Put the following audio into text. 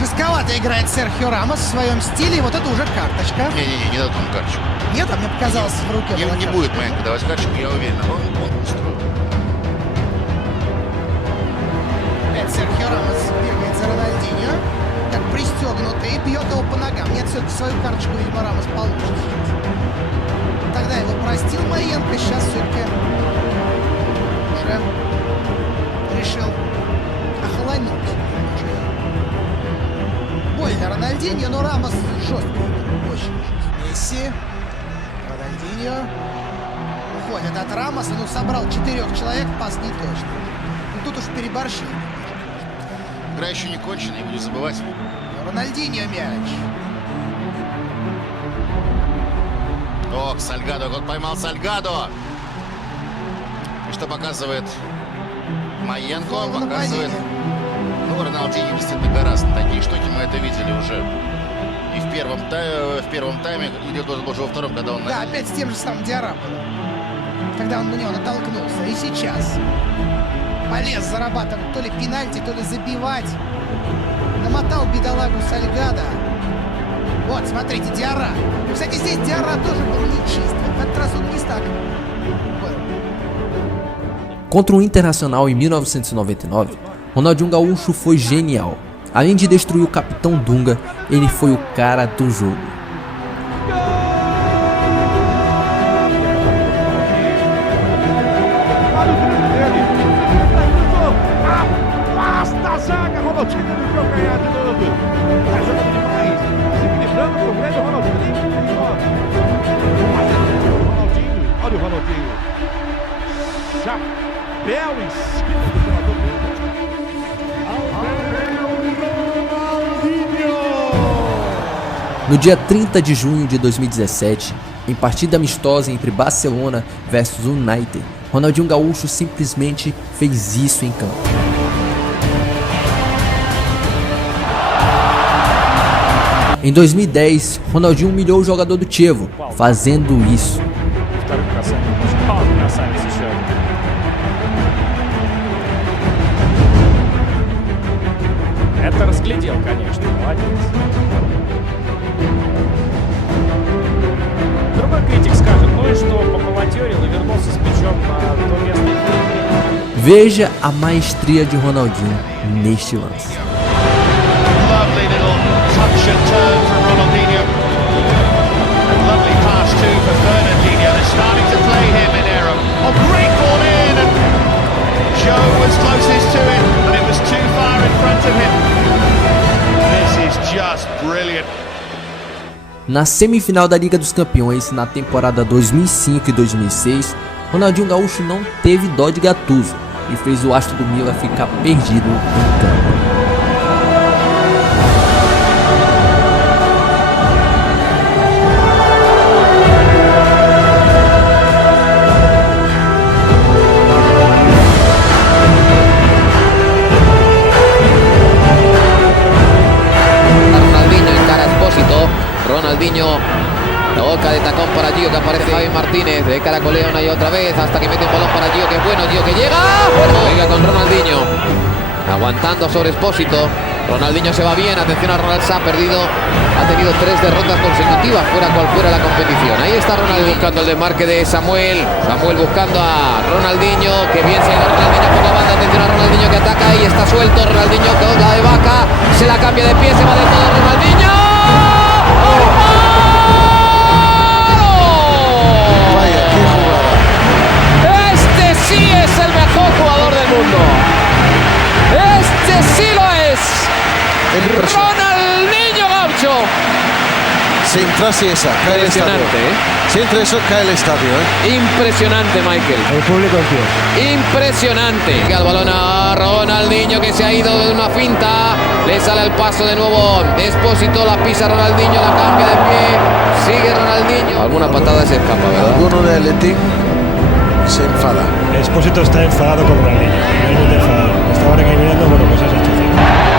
Жестковато играет Серхио Рамос в своем стиле. Вот это уже карточка. Не дадут ему карточку. Нет, а мне показалось, в руке была Не карточка. будет Маенко давать карточку, я уверен. Он устроил. Опять Серхио Рамос бегает за Рональдиньо. Как пристегнутый, бьет его по ногам. Нет, все-таки свою карточку, видимо, Рамос получит сейчас. Тогда его простил Маенко, сейчас все-таки уже решил охолонуть. Больно Рональдиньо, но Рамос жестко играет, очень жестко. Месси, Рональдиньо уходит от Рамоса, ну собрал 4 человек, пас не точно. Ну тут уж переборщил. Игра еще не кончена, не буду забывать. Рональдиньо мяч. Ох, Сальгадо, вот поймал Сальгадо. И что показывает Маенко? Показывает. Ну, Рональдиньо действительно гораздо. Такие штуки мы это видели уже. И в первом тайме, или даже во втором, когда он... Да, опять с тем же самым Диарабо. Когда он на него натолкнулся. И сейчас полез зарабатывать то ли пенальти, то ли забивать. Намотал бедолагу Сальгадо. Вот, смотрите, Диарра. И, кстати, здесь Диарра тоже был нечист. В этот раз он не так был. Contra o Internacional em 1999, Ronaldinho Gaúcho foi genial. Além de destruir o capitão Dunga, ele foi o cara do jogo. Afasta a zaga, Ronaldinho no calcanhar de novo. Tá jogando demais. Se equilibrando pro Grêmio, Ronaldinho. Ronaldinho, olha o Ronaldinho. Chapéu em cima do jogador Grêmio. No dia 30 de junho de 2017, em partida amistosa entre Barcelona versus United, Ronaldinho Gaúcho simplesmente fez isso em campo. Em 2010, Ronaldinho humilhou o jogador do Chievo, fazendo isso. Это разглядел, конечно, молодец. Другой критик скажет, ну и что, помолодерил и вернулся с мячом на то место. Veja a maestria de Ronaldinho neste lance. Lovely little touch and turn from Ronaldinho. And lovely pass too for Fernandinho. They're starting to play him in error. Oh, great ball in! And Joe was closest to it, and it was too far in front of him. This is just brilliant. Na semifinal da Liga dos Campeões, na temporada 2005 e 2006, Ronaldinho Gaúcho não teve dó de Gattuso e fez o astro do Milan ficar perdido em campo. Ronaldinho, la boca de tacón para Gio, que aparece Javi Martínez, de caracolea una y otra vez hasta que mete un balón para Gio, que es bueno, Gio que llega, bueno, venga con Ronaldinho, aguantando sobre Expósito. Ronaldinho se va bien, atención a Ronald, se ha perdido, ha tenido 3 derrotas consecutivas, fuera cual fuera la competición. Ahí está Ronaldinho buscando el desmarque de Samuel buscando a Ronaldinho, que bien se va Ronaldinho por la banda, atención a Ronaldinho que ataca y está suelto, Ronaldinho que la de vaca, se la cambia de pie, se va de todo Ronaldinho. Este sí es el mejor jugador del mundo. Este sí lo es. Ronaldinho Gaucho. Si entrase esa, cae el estadio. Si entra eso, cae el estadio. Impresionante, Michael. El público en pie. Impresionante. Llega el balón a Ronaldinho, que se ha ido de una finta. Le sale al paso de nuevo. Expósito, la pisa Ronaldinho, la cambia de pie. Sigue Ronaldinho. Alguna patada se escapa, ¿verdad? Alguno de Athletic se enfada. Expósito está enfadado con Ronaldinho. Realmente enfadado. Estaban recriminando, bueno, pues esa situación.